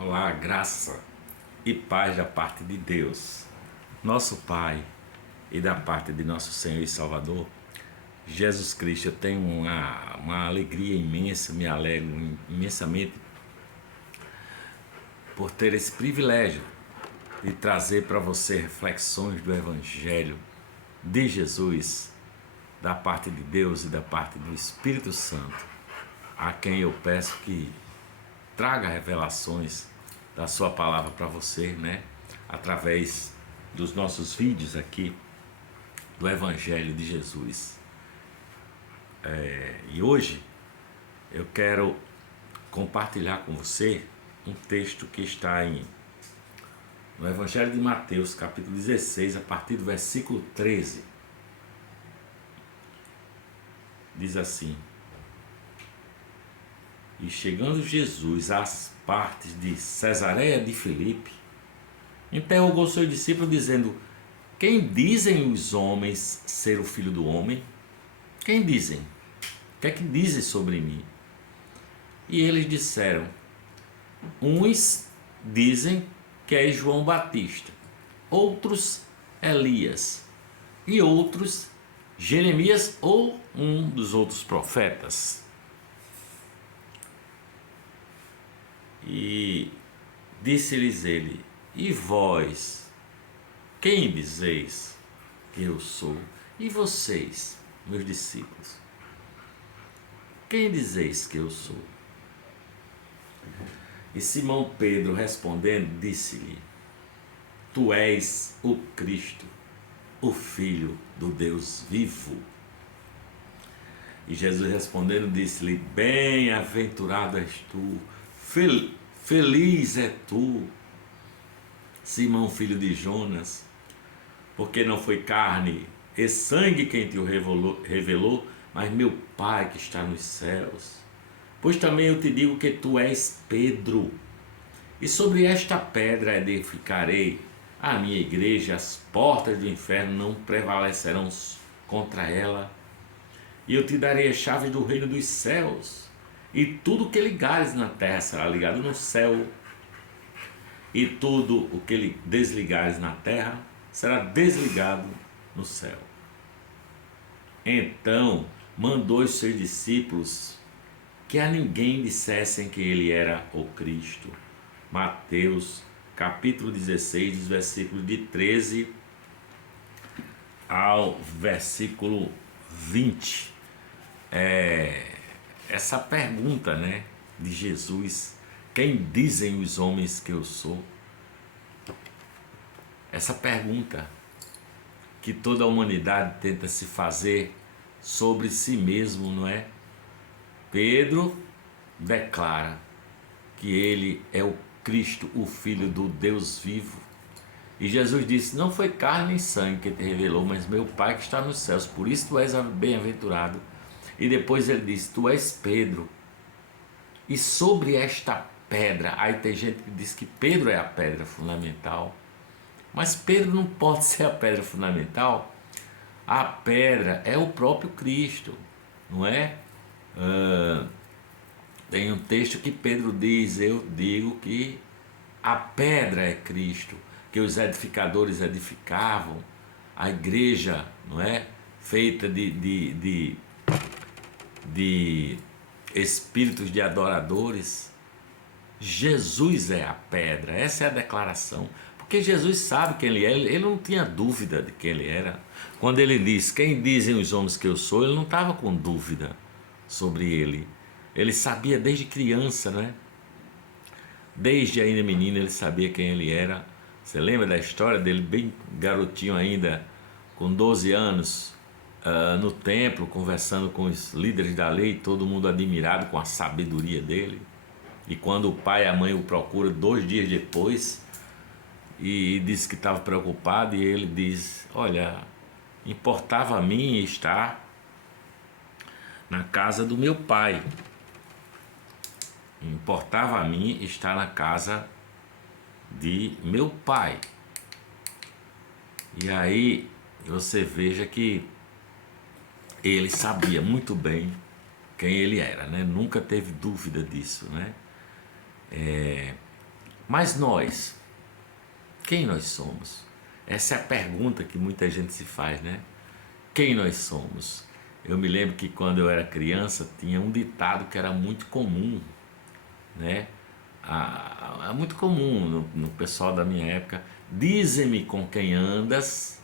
Olá, graça e paz da parte de Deus, nosso Pai, e da parte de nosso Senhor e Salvador, Jesus Cristo. Eu tenho uma alegria imensa, me alegro imensamente por ter esse privilégio de trazer para você reflexões do Evangelho de Jesus, da parte de Deus e da parte do Espírito Santo, a quem eu peço que traga revelações da sua palavra para você, né? Através dos nossos vídeos aqui do Evangelho de Jesus. E hoje eu quero compartilhar com você um texto que está no Evangelho de Mateus, capítulo 16, a partir do versículo 13. Diz assim: E chegando Jesus às partes de Cesareia de Filipe, interrogou seus discípulos, dizendo: Quem dizem os homens ser o Filho do Homem? Quem dizem? O que é que dizem sobre mim? E eles disseram: Uns dizem que é João Batista, outros Elias, e outros Jeremias ou um dos outros profetas. E disse-lhes ele: E vós, quem dizeis que eu sou? E vocês, meus discípulos, quem dizeis que eu sou? E Simão Pedro respondendo disse-lhe: Tu és o Cristo, o Filho do Deus vivo. E Jesus respondendo disse-lhe: Bem-aventurado és tu, feliz é tu, Simão filho de Jonas, porque não foi carne e sangue quem te o revelou, mas meu Pai que está nos céus. Pois também eu te digo que tu és Pedro, e sobre esta pedra edificarei a minha igreja, as portas do inferno não prevalecerão contra ela. E eu te darei as chaves do reino dos céus, e tudo que ligares na terra será ligado no céu, e tudo o que desligares na terra será desligado no céu. Então mandou os seus discípulos que a ninguém dissessem que ele era o Cristo. Mateus capítulo 16, dos versículos de 13 ao versículo 20. Essa pergunta, né, de Jesus: quem dizem os homens que eu sou? Essa pergunta que toda a humanidade tenta se fazer sobre si mesmo, não é? Pedro declara que ele é o Cristo, o Filho do Deus vivo. E Jesus disse: Não foi carne nem sangue que te revelou, mas meu Pai que está nos céus, por isso tu és bem-aventurado. E depois ele diz: Tu és Pedro, e sobre esta pedra, aí tem gente que diz que Pedro é a pedra fundamental, mas Pedro não pode ser a pedra fundamental. A pedra é o próprio Cristo, não é? Tem um texto que Pedro diz: Eu digo que a pedra é Cristo, que os edificadores edificavam, a igreja, não é? Feita de espíritos de adoradores. Jesus é a pedra, essa é a declaração, porque Jesus sabe quem ele é, ele não tinha dúvida de quem ele era. Quando ele diz: Quem dizem os homens que eu sou? Ele não estava com dúvida sobre ele sabia desde criança, né? Desde ainda menino ele sabia quem ele era. Você lembra da história dele, bem garotinho ainda, com 12 anos, no templo, conversando com os líderes da lei, todo mundo admirado com a sabedoria dele. E quando o pai e a mãe o procuram 2 dias depois, e diz que estava preocupado, e ele diz: Olha, importava a mim estar na casa do meu pai. Importava a mim estar na casa de meu pai. E aí você veja que ele sabia muito bem quem ele era, né? Nunca teve dúvida disso, né? Mas nós, quem nós somos? Essa é a pergunta que muita gente se faz, né? Quem nós somos? Eu me lembro que quando eu era criança tinha um ditado que era muito comum, né? Muito comum no pessoal da minha época. Dize-me com quem andas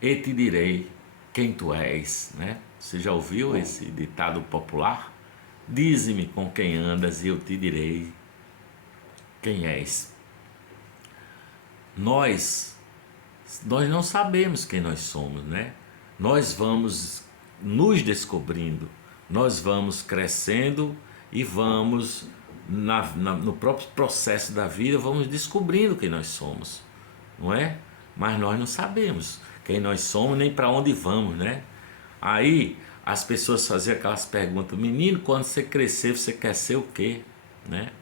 e te direi quem tu és, né? Você já ouviu esse ditado popular? Dize-me com quem andas e eu te direi quem és. Nós não sabemos quem nós somos, né? Nós vamos nos descobrindo, nós vamos crescendo e vamos, no próprio processo da vida, vamos descobrindo quem nós somos, não é? Mas nós não sabemos quem nós somos nem para onde vamos, né? Aí as pessoas faziam aquelas perguntas: menino, quando você crescer, você quer ser o quê, né?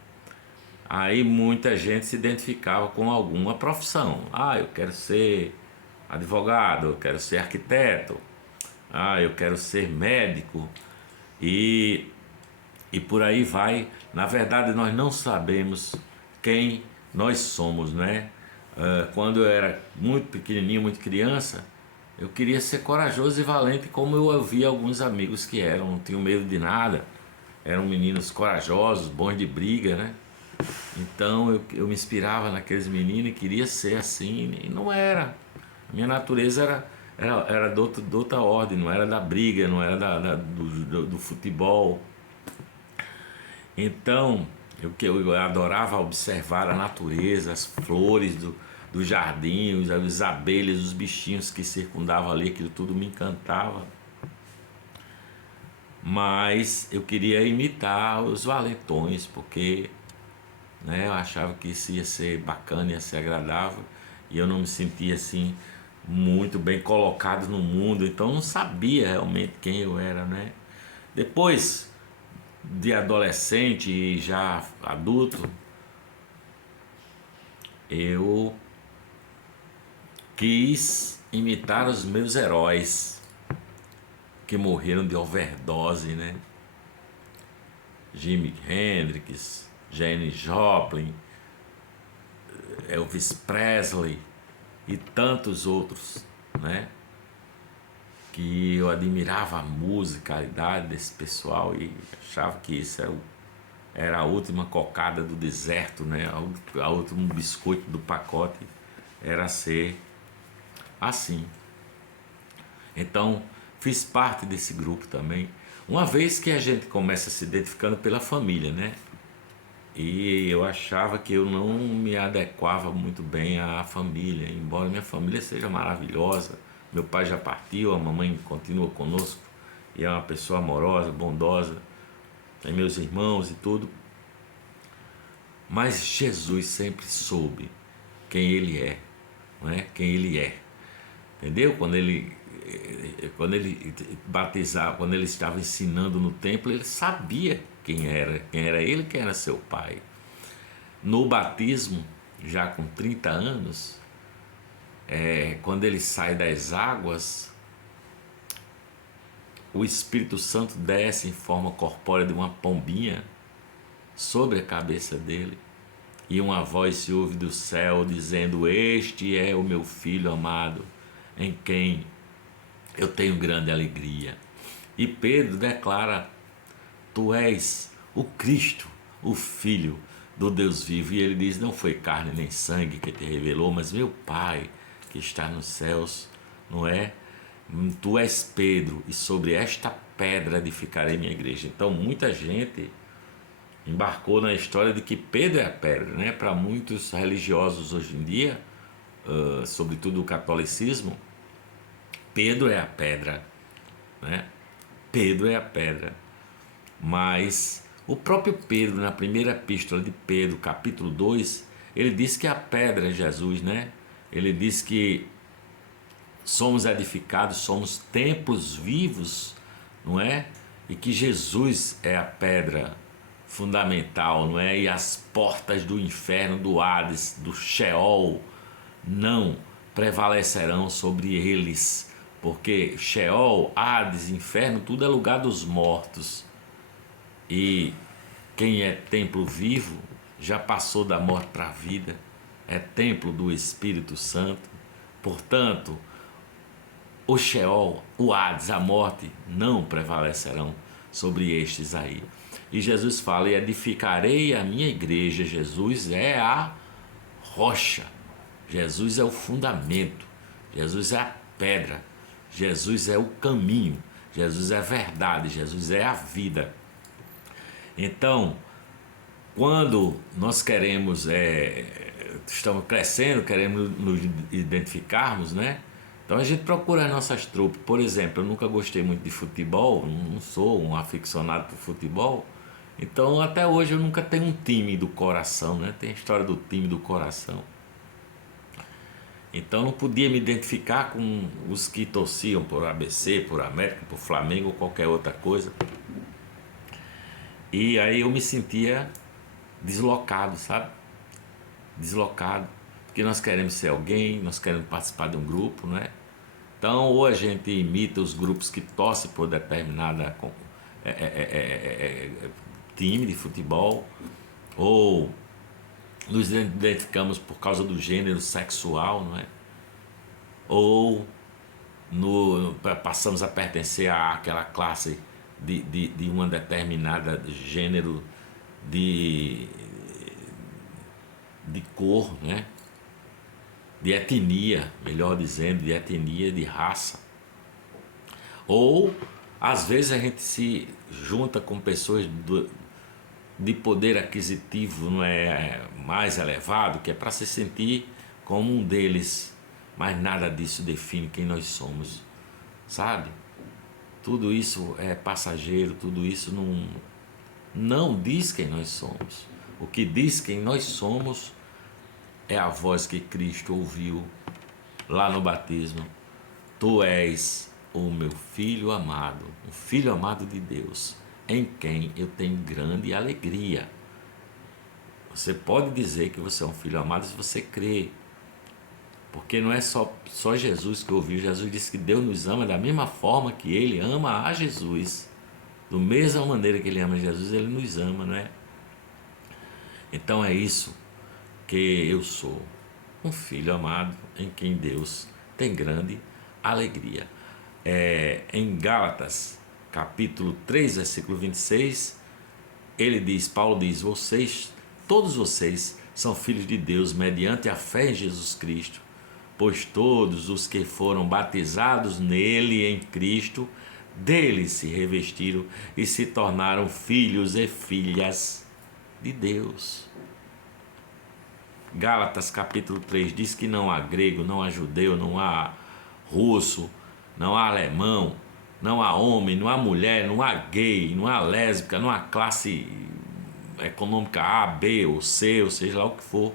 Aí muita gente se identificava com alguma profissão. Ah, eu quero ser advogado, eu quero ser arquiteto, ah, eu quero ser médico e, e por aí vai. Na verdade, nós não sabemos quem nós somos, né? Quando eu era muito pequenininho, muito criança, eu queria ser corajoso e valente, como eu ouvia alguns amigos que eram, não tinham medo de nada, eram meninos corajosos, bons de briga, né? Então eu me inspirava naqueles meninos e queria ser assim, e não era. A minha natureza era de outra ordem, não era da briga, não era do futebol. Então eu adorava observar a natureza, as flores do jardim, as abelhas, os bichinhos que circundavam ali, aquilo tudo me encantava. Mas eu queria imitar os valentões, porque, né, eu achava que isso ia ser bacana, ia ser agradável, e eu não me sentia assim muito bem colocado no mundo, então não sabia realmente quem eu era, né? Depois de adolescente e já adulto, eu quis imitar os meus heróis que morreram de overdose, né? Jimi Hendrix, Janis Joplin, Elvis Presley e tantos outros, né? Que eu admirava a musicalidade desse pessoal e achava que isso era a última cocada do deserto, né? A último biscoito do pacote era ser assim. Então fiz parte desse grupo também. Uma vez que a gente começa se identificando pela família, né? E eu achava que eu não me adequava muito bem à família, embora minha família seja maravilhosa. Meu pai já partiu, a mamãe continua conosco e é uma pessoa amorosa, bondosa, tem meus irmãos e tudo. Mas Jesus sempre soube quem ele é, não é? Quem ele é. Entendeu? Quando ele batizava, quando ele estava ensinando no templo, ele sabia quem era ele, quem era seu pai. No batismo, já com 30 anos, quando ele sai das águas, o Espírito Santo desce em forma corpórea de uma pombinha sobre a cabeça dele, e uma voz se ouve do céu dizendo: este é o meu filho amado, em quem eu tenho grande alegria. E Pedro declara: tu és o Cristo, o Filho do Deus vivo. E ele diz: não foi carne nem sangue que te revelou, mas meu Pai que está nos céus, não é? Tu és Pedro, e sobre esta pedra edificarei minha igreja. Então muita gente embarcou na história de que Pedro é a pedra, né? Para muitos religiosos hoje em dia, sobretudo o catolicismo, Pedro é a pedra, né? Pedro é a pedra. Mas o próprio Pedro, na primeira epístola de Pedro, capítulo 2, ele diz que a pedra é Jesus, né? Ele diz que somos edificados, somos templos vivos, não é? E que Jesus é a pedra fundamental, não é? E as portas do inferno, do Hades, do Sheol, não prevalecerão sobre eles, porque Sheol, Hades, inferno, tudo é lugar dos mortos. E quem é templo vivo, já passou da morte para a vida, é templo do Espírito Santo. Portanto, o Sheol, o Hades, a morte, não prevalecerão sobre estes aí. E Jesus fala: e edificarei a minha igreja. Jesus é a rocha, Jesus é o fundamento, Jesus é a pedra, Jesus é o caminho, Jesus é a verdade, Jesus é a vida. Então, quando nós queremos, estamos crescendo, queremos nos identificarmos, né? Então a gente procura as nossas trupes. Por exemplo, eu nunca gostei muito de futebol, não sou um aficionado por futebol. Então até hoje eu nunca tenho um time do coração, né? Tem a história do time do coração. Então eu não podia me identificar com os que torciam por ABC, por América, por Flamengo ou qualquer outra coisa. E aí eu me sentia deslocado, sabe? Deslocado. Porque nós queremos ser alguém, nós queremos participar de um grupo, né? Então, ou a gente imita os grupos que torcem por determinada time de futebol, ou nos identificamos por causa do gênero sexual, não é? Ou passamos a pertencer àquela classe de uma determinada gênero de cor, né? De etnia, melhor dizendo, de etnia, de raça. Ou às vezes a gente se junta com pessoas de poder aquisitivo, não é, mais elevado, que é para se sentir como um deles, mas nada disso define quem nós somos, sabe? Tudo isso é passageiro, tudo isso não diz quem nós somos. O que diz quem nós somos é a voz que Cristo ouviu lá no batismo: tu és o meu filho amado, o filho amado de Deus, em quem eu tenho grande alegria. Você pode dizer que você é um filho amado se você crê, porque não é só Jesus que ouviu. Jesus disse que Deus nos ama da mesma forma que Ele ama a Jesus. Da mesma maneira que Ele ama Jesus, Ele nos ama, não é? Então é isso que eu sou, um filho amado em quem Deus tem grande alegria. Em Gálatas, capítulo 3, versículo 26, Paulo diz: todos vocês são filhos de Deus mediante a fé em Jesus Cristo, pois todos os que foram batizados nele, em Cristo, dele se revestiram e se tornaram filhos e filhas de Deus. Gálatas capítulo 3 diz que não há grego, não há judeu, não há russo, não há alemão, não há homem, não há mulher, não há gay, não há lésbica, não há classe econômica A, B ou C, ou seja lá o que for.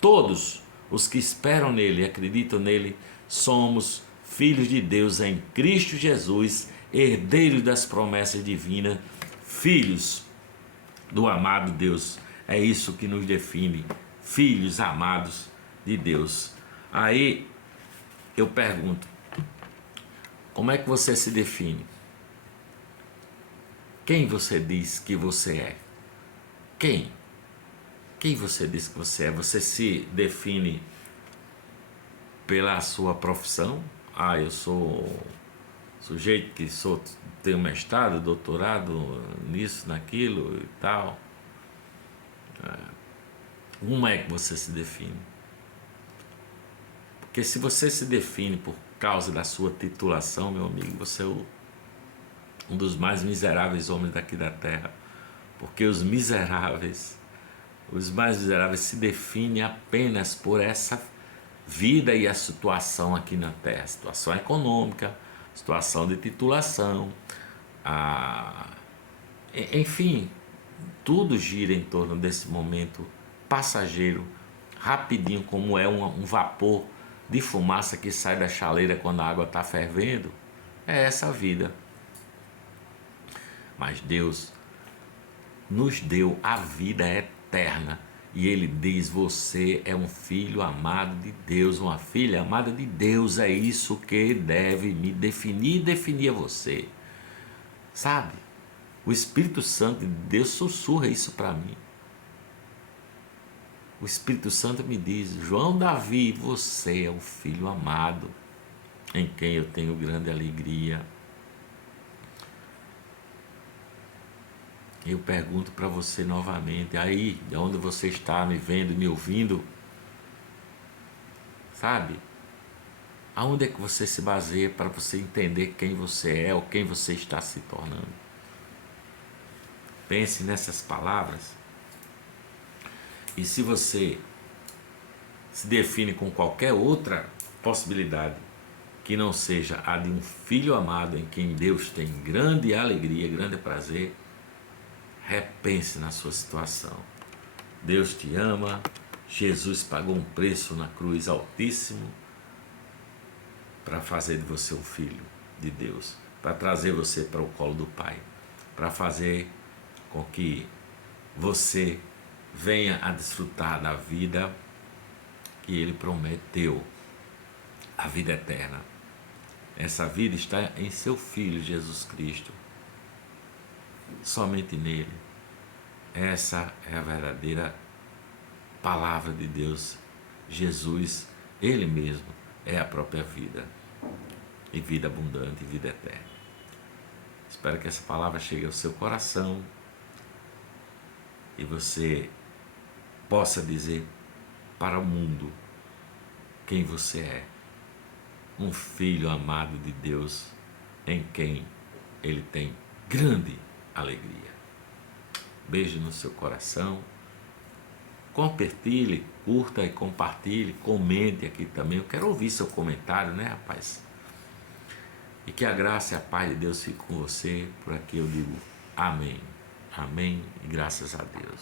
Todos os que esperam nele e acreditam nele somos filhos de Deus em Cristo Jesus, herdeiros das promessas divinas, filhos do amado Deus. É isso que nos define, filhos amados de Deus. Aí eu pergunto: como é que você se define? Quem você diz que você é? Quem você diz que você é? Você se define pela sua profissão? Eu sou sujeito que tenho mestrado, doutorado nisso, naquilo e tal. Como é que você se define? Porque se você se define por causa da sua titulação, meu amigo, você é um dos mais miseráveis homens daqui da terra. Porque os mais miseráveis se definem apenas por essa vida e a situação aqui na terra, situação econômica, situação de titulação, enfim, tudo gira em torno desse momento passageiro, rapidinho, como é um vapor de fumaça que sai da chaleira quando a água está fervendo. É essa a vida. Mas Deus nos deu a vida eterna e Ele diz: você é um filho amado de Deus, uma filha amada de Deus. É isso que deve me definir e definir a você, sabe? O Espírito Santo de Deus sussurra isso para mim. o Espírito Santo me diz: João Davi, você é o filho amado, em quem eu tenho grande alegria. Eu pergunto para você novamente, aí, de onde você está me vendo, me ouvindo, sabe? Aonde é que você se baseia para você entender quem você é ou quem você está se tornando? Pense nessas palavras. E se você se define com qualquer outra possibilidade que não seja a de um filho amado em quem Deus tem grande alegria, grande prazer, repense na sua situação. Deus te ama, Jesus pagou um preço na cruz altíssimo para fazer de você um filho de Deus, para trazer você para o colo do Pai, para fazer com que você venha a desfrutar da vida que Ele prometeu, a vida eterna. Essa vida está em seu Filho Jesus Cristo, somente nele. Essa é a verdadeira palavra de Deus. Jesus, Ele mesmo, é a própria vida, e vida abundante, e vida eterna. Espero que essa palavra chegue ao seu coração e você possa dizer para o mundo quem você é. Um filho amado de Deus, em quem Ele tem grande alegria. Beijo no seu coração. Compartilhe, curta e compartilhe, comente aqui também. Eu quero ouvir seu comentário, né, rapaz? E que a graça e a paz de Deus fique com você. Por aqui eu digo amém. Amém e graças a Deus.